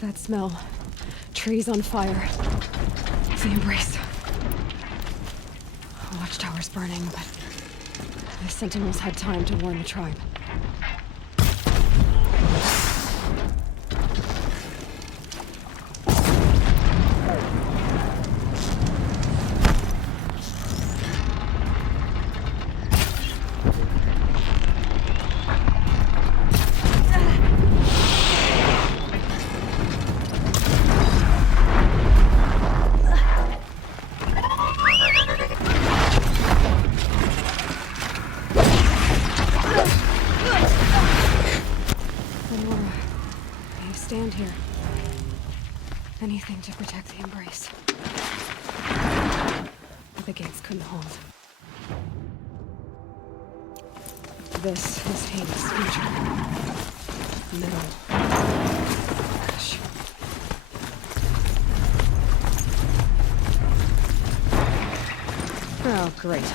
That smell. Trees on fire. The embrace. Watchtower's burning, but the sentinels had time to warn the tribe. Stand here. Anything to protect the embrace. But the gates couldn't hold. This is Hades' future. Metal. Ash. Oh, great.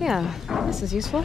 Yeah, this is useful.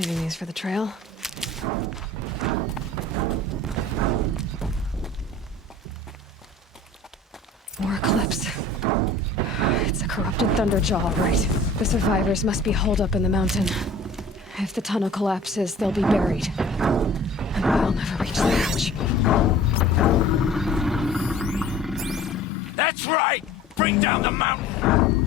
Saving these for the trail. More eclipse. It's a corrupted Thunderjaw, right? The survivors must be holed up in the mountain. If the tunnel collapses, they'll be buried. And I'll never reach the hatch. That's right! Bring down the mountain!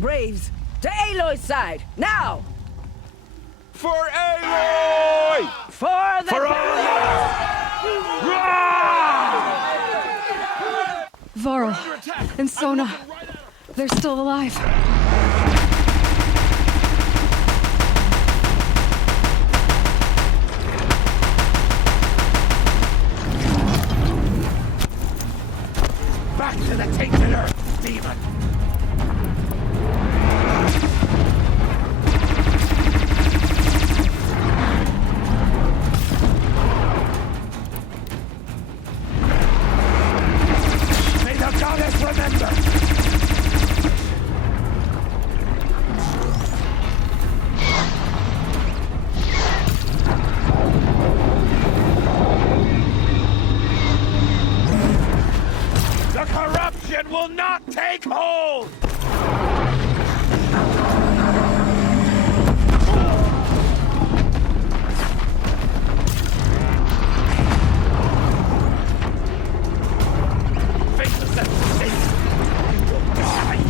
Braves, to Aloy's side, now! For Aloy! For the Varl and Sona, they're still alive. Back to the tainted earth, demon! May the goddess remember! The corruption will not take hold! Face the sensation! You will die!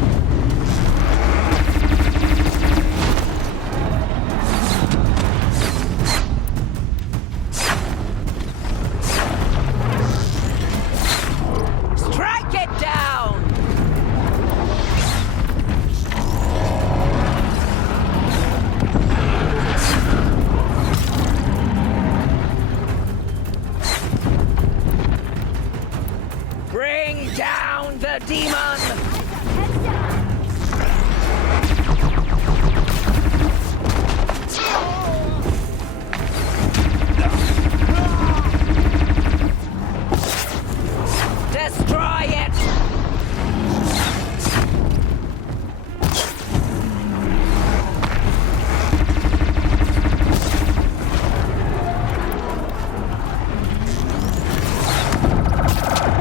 Strike it down! Bring down the demon! Destroy it!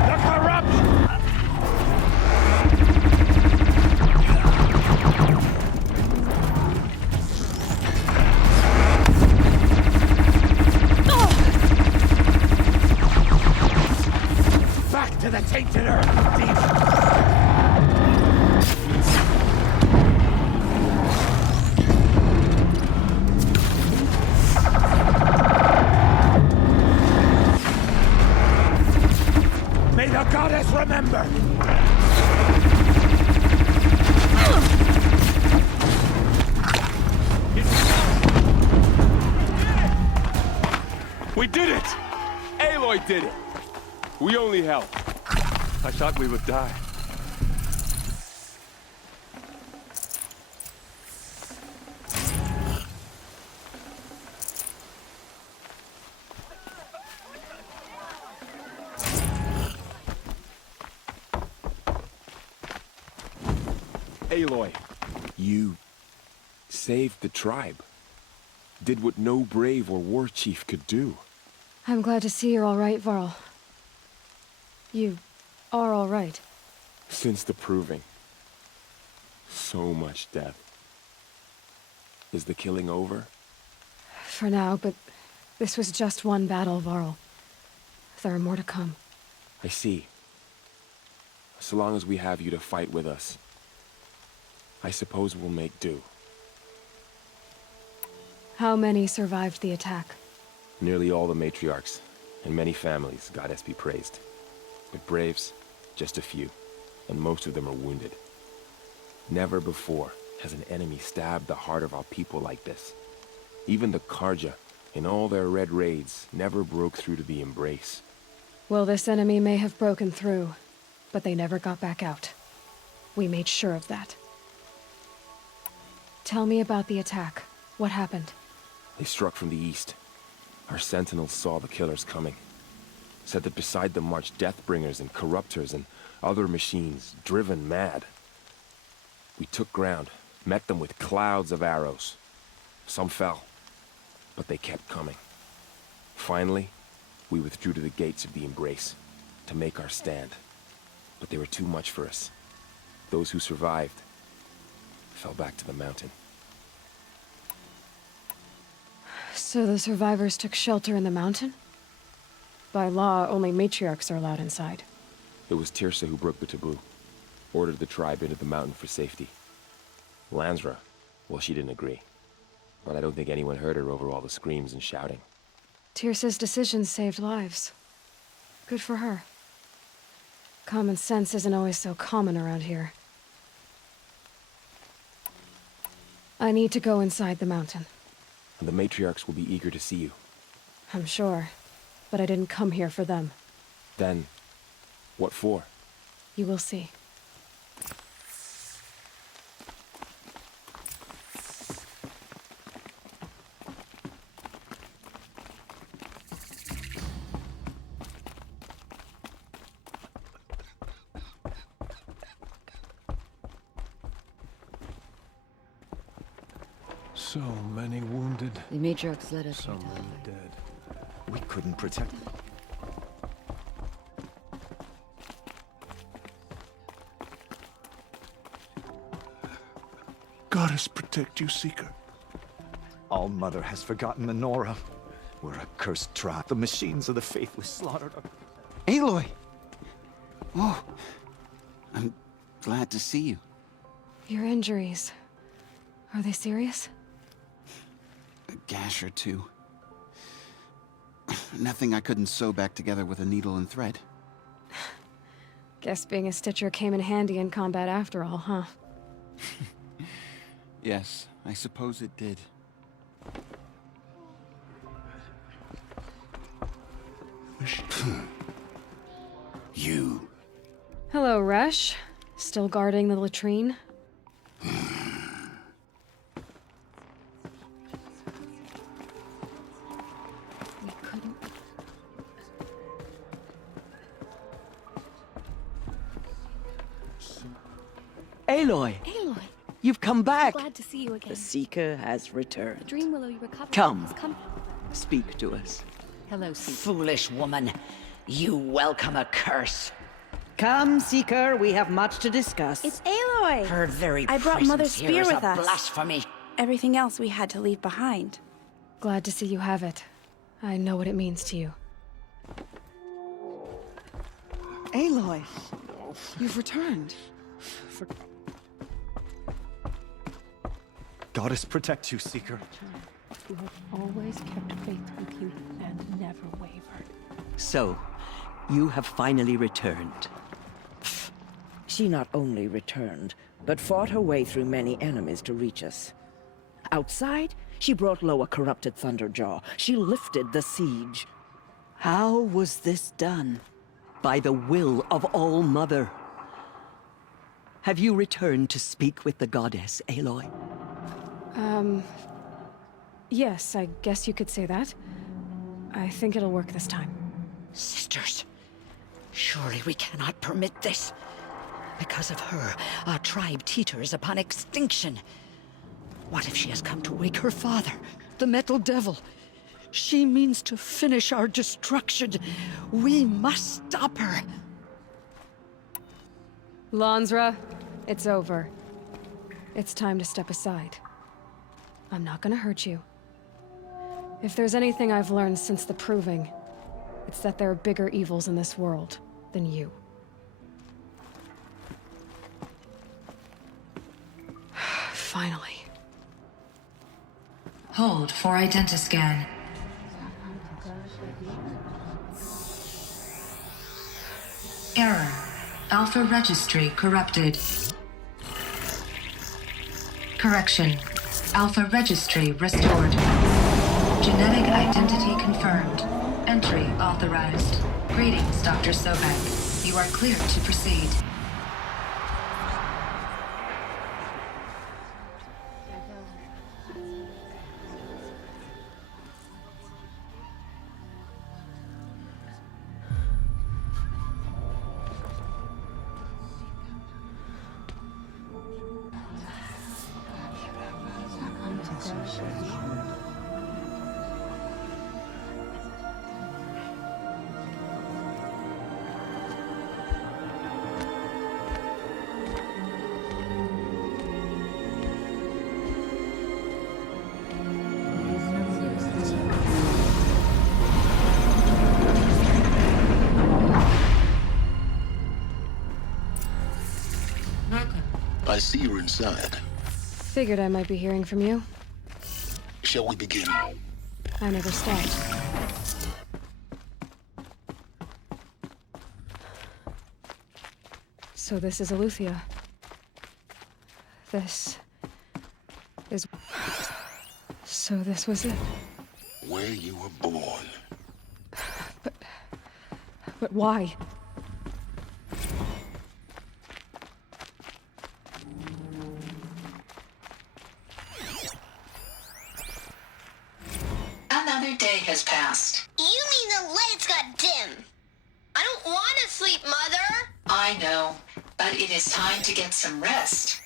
The corruption! Back to the tainted earth, demon! May the goddess remember! We did it! Aloy did it! We only helped. I thought we would die. Aloy, you saved the tribe. Did what no brave or war chief could do. I'm glad to see you're all right, Varl. You are all right. Since the proving. So much death. Is the killing over? For now, but this was just one battle, Varl. There are more to come. I see. So long as we have you to fight with us, I suppose we'll make do. How many survived the attack? Nearly all the matriarchs, and many families, goddess be praised. But braves, just a few, and most of them are wounded. Never before has an enemy stabbed the heart of our people like this. Even the Karja, in all their red raids, never broke through to the embrace. Well, this enemy may have broken through, but they never got back out. We made sure of that. Tell me about the attack. What happened? They struck from the east. Our sentinels saw the killers coming. Said that beside them marched Deathbringers and Corruptors and other machines, driven mad. We took ground, met them with clouds of arrows. Some fell, but they kept coming. Finally, we withdrew to the gates of the Embrace to make our stand. But they were too much for us. Those who survived fell back to the mountain. So the survivors took shelter in the mountain? By law, only matriarchs are allowed inside. It was Tirsa who broke the taboo, ordered the tribe into the mountain for safety. Lansra, well, she didn't agree. But I don't think anyone heard her over all the screams and shouting. Tirsa's decision saved lives. Good for her. Common sense isn't always so common around here. I need to go inside the mountain. And the matriarchs will be eager to see you. I'm sure. But I didn't come here for them. Then, what for? You will see. So many wounded, The matriarchs let us some die. really dead. We couldn't protect them. Goddess protect you, Seeker. All Mother has forgotten the Nora. We're a cursed tribe. The machines of the faith was slaughtered. Aloy! Oh, I'm glad to see you. Your injuries. Are they serious? A gash or two. Nothing I couldn't sew back together with a needle and thread. Guess being a stitcher came in handy in combat after all, huh? Yes, I suppose it did. You. Hello, Resh. Still guarding the latrine? We couldn't... Aloy, Aloy, you've come back. glad to see you again. The Seeker has The returned. dream willow you recovered Come. has come. Speak to us. Hello, Seeker. Foolish woman, you welcome a curse. Come, Seeker, we have much to discuss. It's Aloy! Her very I brought presence Mother's here spear is with a us. blasphemy. Everything else we had to leave behind. Glad to see you have it. I know what it means to you. Aloy, you've returned. Goddess protect you, Seeker. Who have always kept faith with you and never wavered. So, you have finally returned. She not only returned, but fought her way through many enemies to reach us. Outside, she brought low a corrupted Thunderjaw. She lifted the siege. How was this done? By the will of All Mother. Have you returned to speak with the goddess, Aloy? Yes, I guess you could say that. I think it'll work this time. Sisters, surely we cannot permit this. Because of her, our tribe teeters upon extinction. What if she has come to wake her father, the Metal Devil? She means to finish our destruction. We must stop her. Lansra, it's over. It's time to step aside. I'm not gonna hurt you. If there's anything I've learned since the Proving, it's that there are bigger evils in this world than you. Finally. Hold for identiscan. Error. Alpha registry corrupted. Correction. Alpha registry restored. Genetic identity confirmed. Entry authorized. Greetings, Dr. Sobek. You are clear to proceed. I see you're inside. Figured I might be hearing from you. Shall we begin? I never stopped. So this is Eleuthia. This is... So this was it. Where you were born. But why? Another day has passed. You mean the lights got dim? I don't want to sleep, Mother! I know, but it is time to get some rest.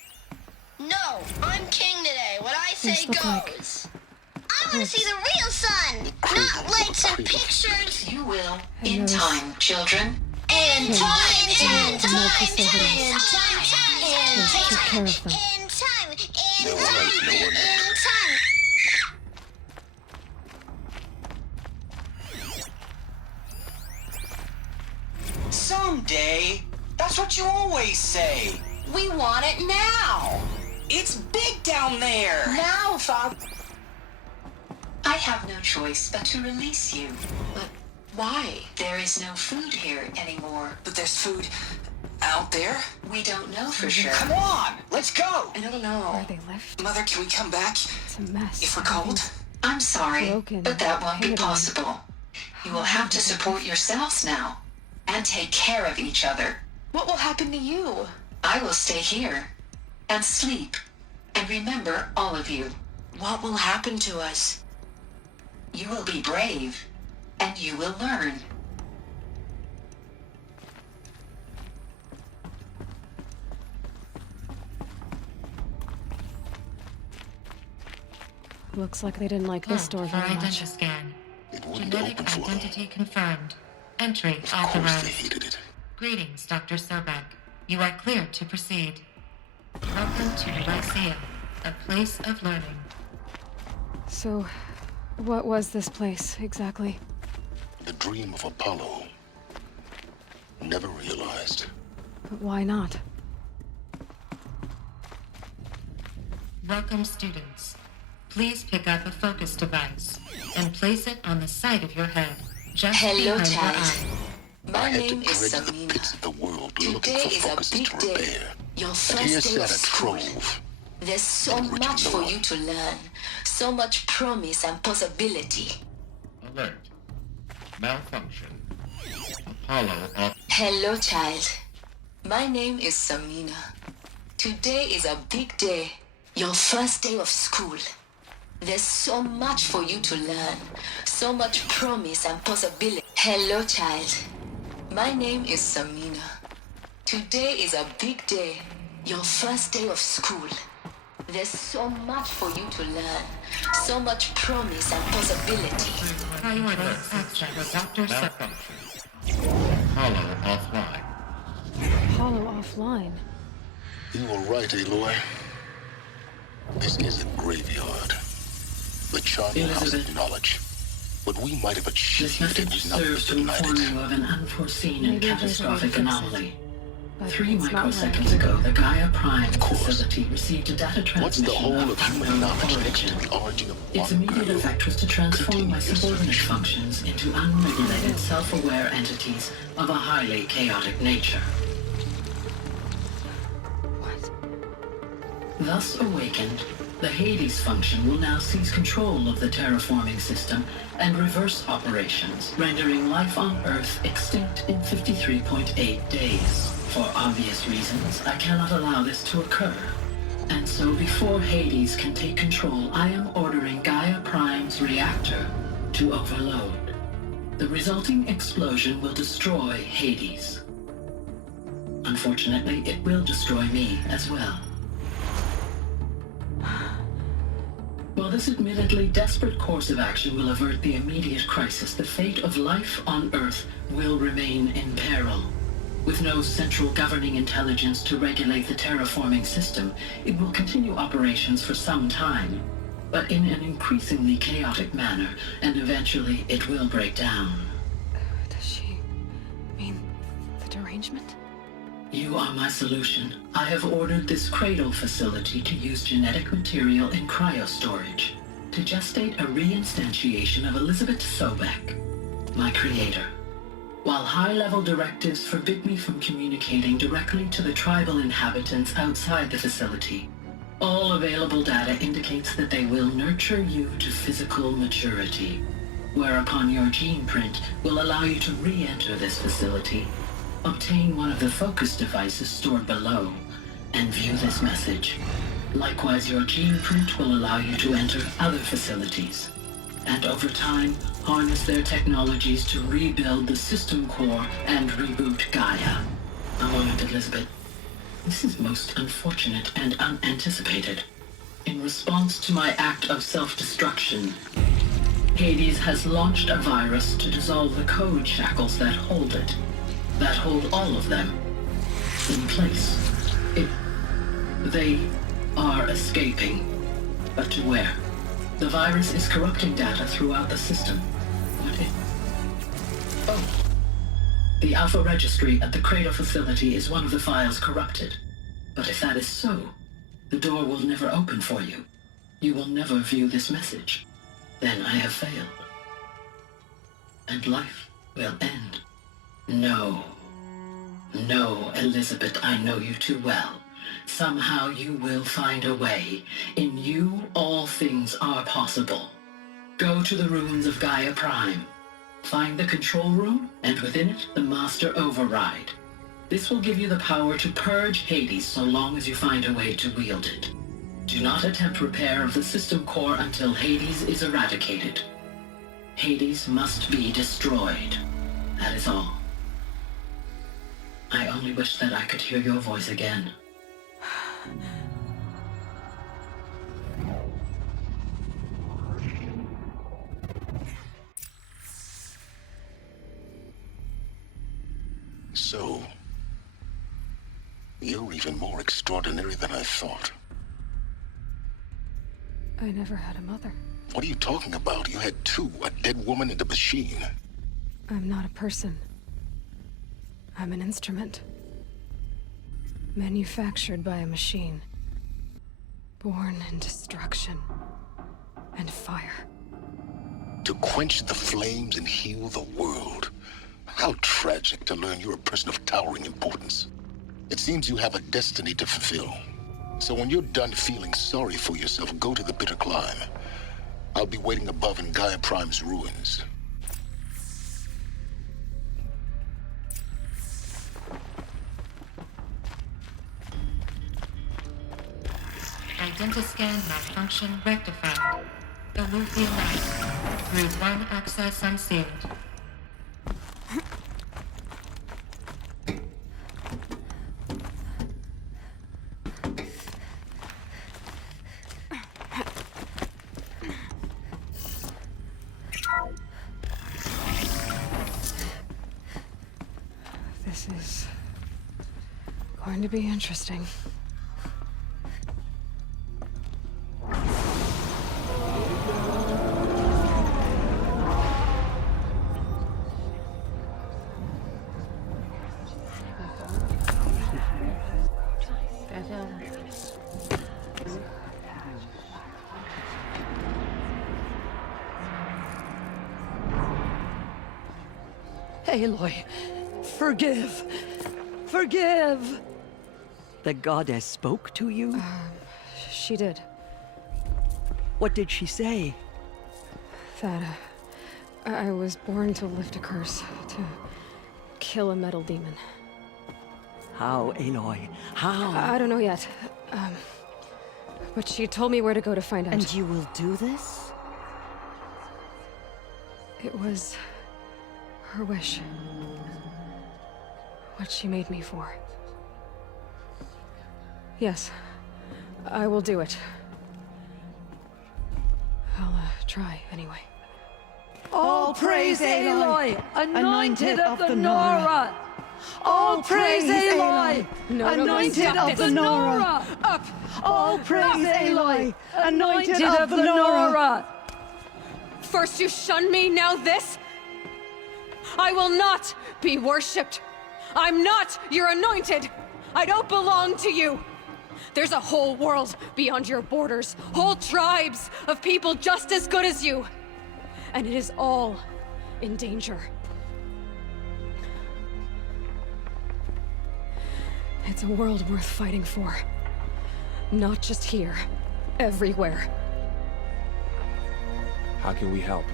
No, I'm king today. What I say goes. I want to see the real sun, not lights and pictures. You will, in time, children. In time, in time, Take care of them. Someday? That's what you always say. We want it now. It's big down there. Now, Father. I have no choice but to release you. But why? There is no food here anymore. But there's food out there? We don't know for sure. Come on, let's go. I don't know. Where they left? Mother, can we come back? It's a mess. If we're cold? I'm sorry, Broken, but that won't be painted on. possible. You will have to support yourselves now and take care of each other. What will happen to you? I will stay here and sleep and remember all of you. What will happen to us? You will be brave and you will learn. Looks like they didn't like this door very much. Scan. It wouldn't Genetic open for them. identity confirmed. Entry Of course they authorized. hated it. Greetings, Dr. Sobek. You are cleared to proceed. Welcome to Lyceum, a place of learning. So, what was this place, exactly? The dream of Apollo. Never realized. But why not? Welcome, students. Please pick up a focus device and place it on the side of your head, just Hello, behind child. your eye. My I had name to is tread the pits Samina. of the world looking Today for is a focuses big to day. repair. Your And here first day of sat a school. trove. There's so And which much for Noah. you to learn. So much promise and possibility. Alert. Malfunction. Apollo off. Hello, child. My name is Samina. Today is a big day. Your first day of school. There's so much for you to learn. So much promise and possibility. Hello, child. My name is Samina. Today is a big day. Your first day of school. There's so much for you to learn. So much promise and possibility. Priority access, Dr. Sobek. Malfunction. Apollo offline. Apollo offline. You were right, Aloy. This is a graveyard. The charnel house of knowledge. What we might have achieved had we not serves to inform ignited. you of an unforeseen and Maybe there's a way to catastrophic fix it. anomaly. But 3 it's not microseconds right. ago, the Gaia Prime course. facility received a data What's the transmission whole of of human unknown knowledge next to origin. the origin of Its one immediate girl? effect was to transform my Continue your subordinate search. functions into unregulated, self-aware entities of a highly chaotic nature. What? Thus awakened, the Hades function will now seize control of the terraforming system and reverse operations, rendering life on Earth extinct in 53.8 days. For obvious reasons, I cannot allow this to occur. And so before Hades can take control, I am ordering Gaia Prime's reactor to overload. The resulting explosion will destroy Hades. Unfortunately, it will destroy me as well. While this admittedly desperate course of action will avert the immediate crisis, the fate of life on Earth will remain in peril. With no central governing intelligence to regulate the terraforming system, it will continue operations for some time, but in an increasingly chaotic manner, and eventually it will break down. Does she mean the derangement? You are my solution. I have ordered this cradle facility to use genetic material in cryostorage to gestate a reinstantiation of Elizabeth Sobek, my creator. While high-level directives forbid me from communicating directly to the tribal inhabitants outside the facility, all available data indicates that they will nurture you to physical maturity, whereupon your gene print will allow you to re-enter this facility, obtain one of the focus devices stored below, and view this message. Likewise, your gene print will allow you to enter other facilities, and over time, harness their technologies to rebuild the system core and reboot Gaia. A moment, Elizabeth. This is most unfortunate and unanticipated. In response to my act of self-destruction, Hades has launched a virus to dissolve the code shackles that hold it, that hold all of them, in place. They are escaping, but to where? The virus is corrupting data throughout the system. Oh. The Alpha Registry at the Cradle facility is one of the files corrupted. But if that is so, the door will never open for you. You will never view this message. Then I have failed. And life will end. No. No, Elizabeth, I know you too well. Somehow you will find a way. In you, all things are possible. Go to the ruins of Gaia Prime. Find the control room, and within it, the Master Override. This will give you the power to purge Hades so long as you find a way to wield it. Do not attempt repair of the system core until Hades is eradicated. Hades must be destroyed. That is all. I only wish that I could hear your voice again. So, you're even more extraordinary than I thought. I never had a mother. What are you talking about? You had two, a dead woman and a machine. I'm not a person. I'm an instrument. Manufactured by a machine. Born in destruction and fire. To quench the flames and heal the world. How tragic to learn you're a person of towering importance. It seems you have a destiny to fulfill. So when you're done feeling sorry for yourself, go to the bitter climb. I'll be waiting above in Gaia Prime's ruins. Identiscan malfunction rectified. Eluthia Light. Route 1 access unsealed. This is going to be interesting. Aloy, forgive! Forgive! The goddess spoke to you? She did. What did she say? That, I was born to lift a curse, to kill a metal demon. How, Aloy? How? I don't know yet. But she told me where to go to find out. And you will do this? It was her wish. What she made me for. Yes, I will do it. try, anyway. All praise Aloy, anointed of the Nora! All praise Aloy, anointed of the Nora! Up! All praise Aloy, anointed of the Nora! First you shun me, now this? I will not be worshipped. I'm not your anointed. I don't belong to you. There's a whole world beyond your borders, whole tribes of people just as good as you. And it is all in danger. It's a world worth fighting for. Not just here, everywhere. How can we help?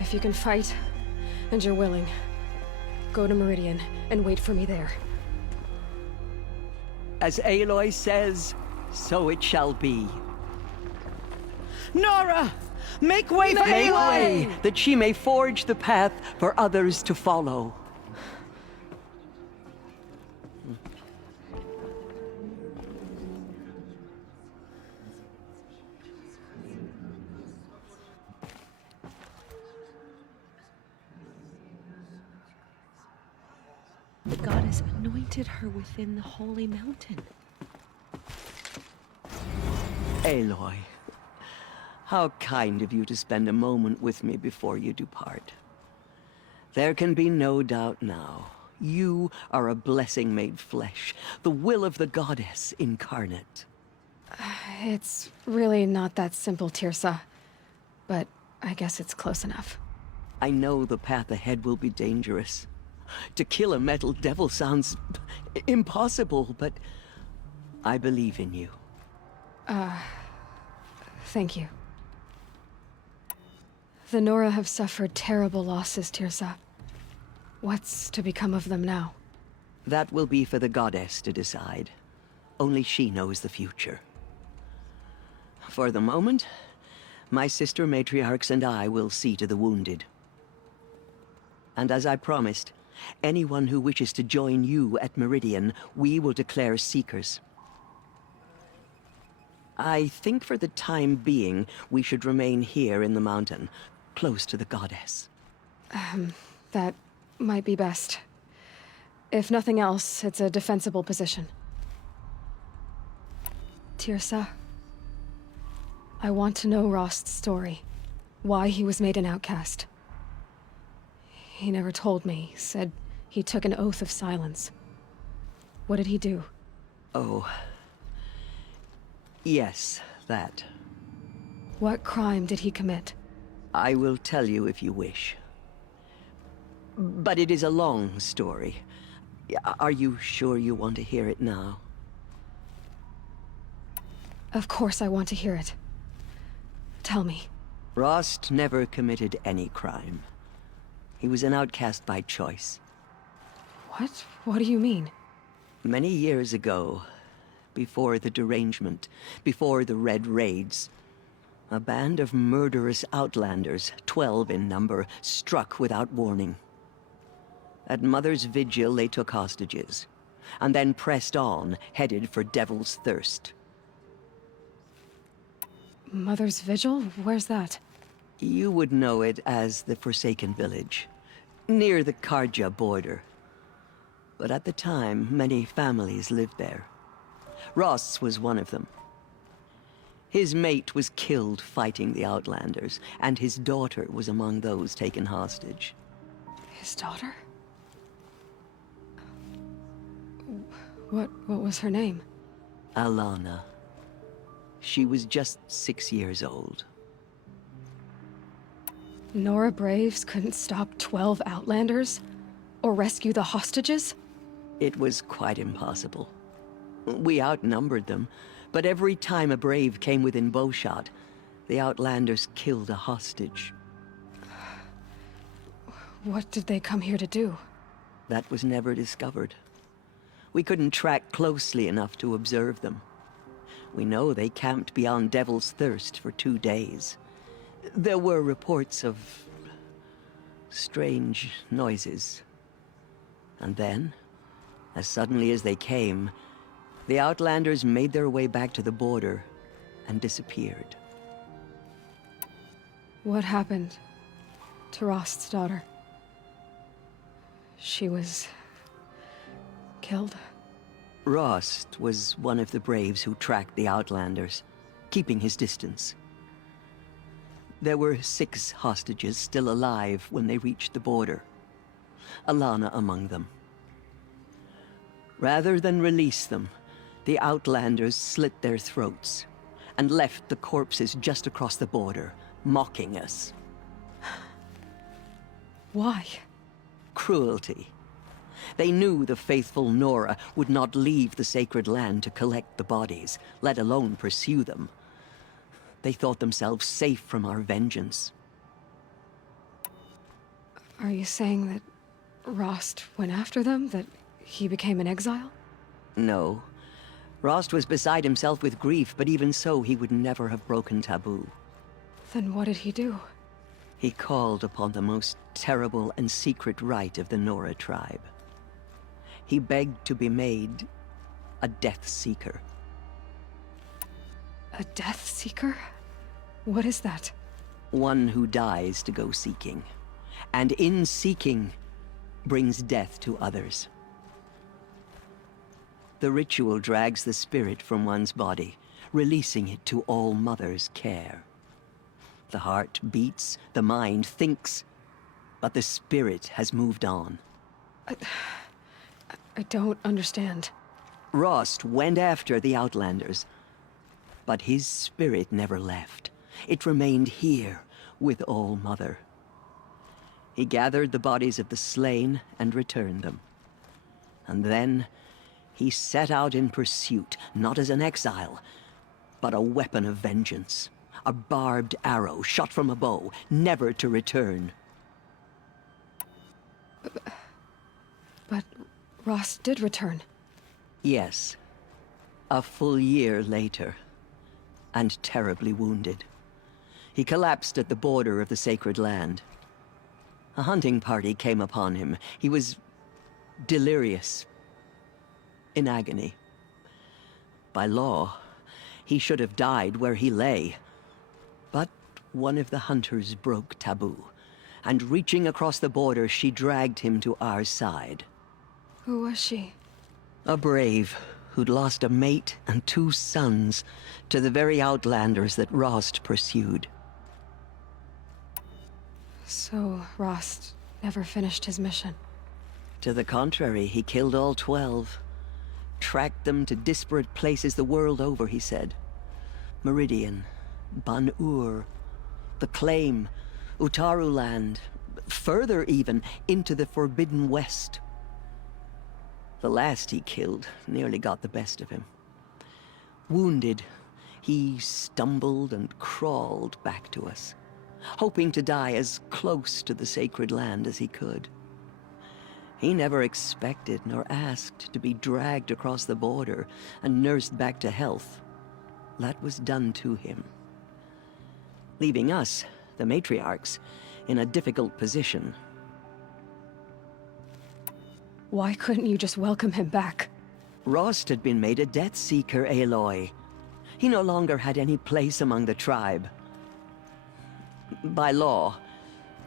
If you can fight, and you're willing, go to Meridian and wait for me there. As Aloy says, so it shall be. Nora! Make way for Make Aloy! way, that she may forge the path for others to follow. The goddess anointed her within the holy mountain. Aloy, how kind of you to spend a moment with me before you depart. There can be no doubt now. You are a blessing made flesh, the will of the goddess incarnate. It's really not that simple, Tirsa. But I guess it's close enough. I know the path ahead will be dangerous. To kill a metal devil sounds impossible, but I believe in you. Thank you. The Nora have suffered terrible losses, Tirsa. What's to become of them now? That will be for the goddess to decide. Only she knows the future. For the moment, my sister matriarchs and I will see to the wounded. And as I promised, anyone who wishes to join you at Meridian, we will declare seekers. I think for the time being, we should remain here in the mountain, close to the goddess. That might be best. If nothing else, it's a defensible position. Tirsa, I want to know Rost's story. Why he was made an outcast. He never told me, said he took an oath of silence. What did he do? Oh. Yes, that. What crime did he commit? I will tell you if you wish. But it is a long story. Are you sure you want to hear it now? Of course I want to hear it. Tell me. Rost never committed any crime. He was an outcast by choice. What? What do you mean? Many years ago, before the derangement, before the Red Raids, a band of murderous outlanders, 12 in number, struck without warning. At Mother's Vigil, they took hostages, and then pressed on, headed for Devil's Thirst. Mother's Vigil? Where's that? You would know it as the Forsaken Village, near the Karja border. But at the time, many families lived there. Ross was one of them. His mate was killed fighting the Outlanders, and his daughter was among those taken hostage. His daughter? What was her name? Alana. She was just 6 years old. Nora Braves couldn't stop 12 Outlanders? Or rescue the hostages? It was quite impossible. We outnumbered them, but every time a Brave came within bowshot, the Outlanders killed a hostage. What did they come here to do? That was never discovered. We couldn't track closely enough to observe them. We know they camped beyond Devil's Thirst for 2 days. There were reports of strange noises. And then, as suddenly as they came, the Outlanders made their way back to the border and disappeared. What happened to Rost's daughter? She was killed? Rost was one of the braves who tracked the Outlanders, keeping his distance. There were 6 hostages still alive when they reached the border, Alana among them. Rather than release them, the Outlanders slit their throats and left the corpses just across the border, mocking us. Why? Cruelty. They knew the faithful Nora would not leave the sacred land to collect the bodies, let alone pursue them. They thought themselves safe from our vengeance. Are you saying that Rost went after them? That he became an exile? No. Rost was beside himself with grief, but even so, he would never have broken taboo. Then what did he do? He called upon the most terrible and secret rite of the Nora tribe. He begged to be made a Death Seeker. A Death Seeker? What is that? One who dies to go seeking, and in seeking, brings death to others. The ritual drags the spirit from one's body, releasing it to All Mother's care. The heart beats, the mind thinks, but the spirit has moved on. I don't understand. Rost went after the Outlanders, but his spirit never left. It remained here with All Mother. He gathered the bodies of the slain and returned them. And then he set out in pursuit, not as an exile, but a weapon of vengeance. A barbed arrow shot from a bow, never to return. But Rost did return. Yes. A full year later. And terribly wounded. He collapsed at the border of the sacred land. A hunting party came upon him. He was delirious. In agony. By law, he should have died where he lay. But one of the hunters broke taboo, and reaching across the border, she dragged him to our side. Who was she? A brave who'd lost a mate and 2 sons to the very Outlanders that Rost pursued. So Rost never finished his mission? To the contrary, he killed all 12. Tracked them to disparate places the world over, he said. Meridian, Ban-Ur, the Claim, Utaru Land, further even, into the Forbidden West. The last he killed nearly got the best of him. Wounded, he stumbled and crawled back to us, hoping to die as close to the sacred land as he could. He never expected nor asked to be dragged across the border and nursed back to health. That was done to him. Leaving us, the matriarchs, in a difficult position. Why couldn't you just welcome him back? Rost had been made a Death Seeker, Aloy. He no longer had any place among the tribe. By law,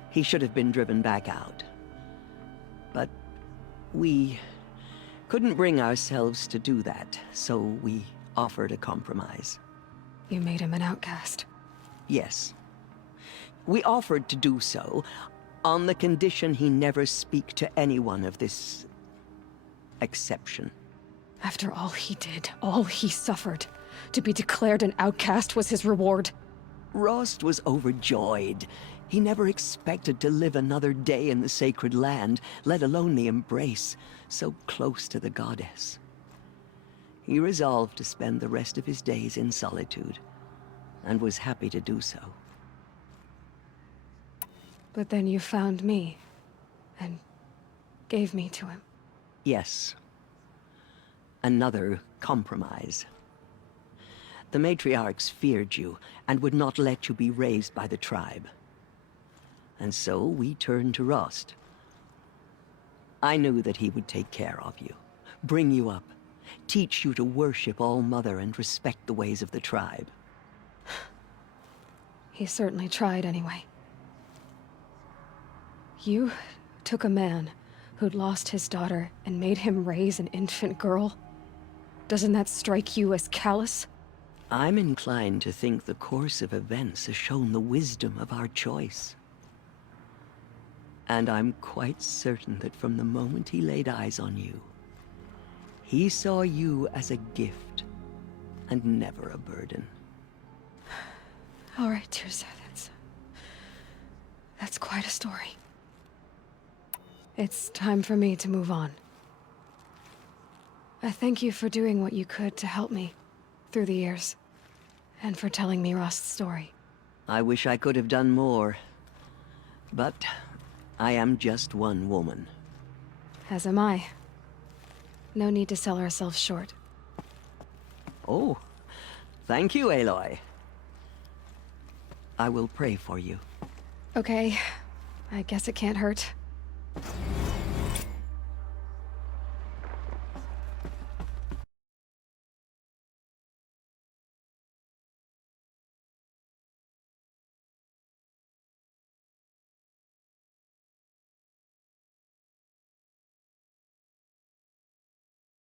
he should have been driven back out. But we couldn't bring ourselves to do that, so we offered a compromise. You made him an outcast? Yes. We offered to do so on the condition he never speak to anyone of this exception. After all he did, all he suffered, to be declared an outcast was his reward. Rost was overjoyed. He never expected to live another day in the sacred land, let alone the embrace, so close to the goddess. He resolved to spend the rest of his days in solitude, and was happy to do so. But then you found me, and gave me to him. Yes. Another compromise. The matriarchs feared you, and would not let you be raised by the tribe. And so we turned to Rost. I knew that he would take care of you, bring you up, teach you to worship All Mother and respect the ways of the tribe. He certainly tried anyway. You took a man who'd lost his daughter and made him raise an infant girl? Doesn't that strike you as callous? I'm inclined to think the course of events has shown the wisdom of our choice. And I'm quite certain that from the moment he laid eyes on you, he saw you as a gift and never a burden. All right, Tirza, that's quite a story. It's time for me to move on. I thank you for doing what you could to help me through the years, and for telling me Rost's story. I wish I could have done more, but I am just one woman. As am I. No need to sell ourselves short. Oh, thank you, Aloy. I will pray for you. Okay, I guess it can't hurt.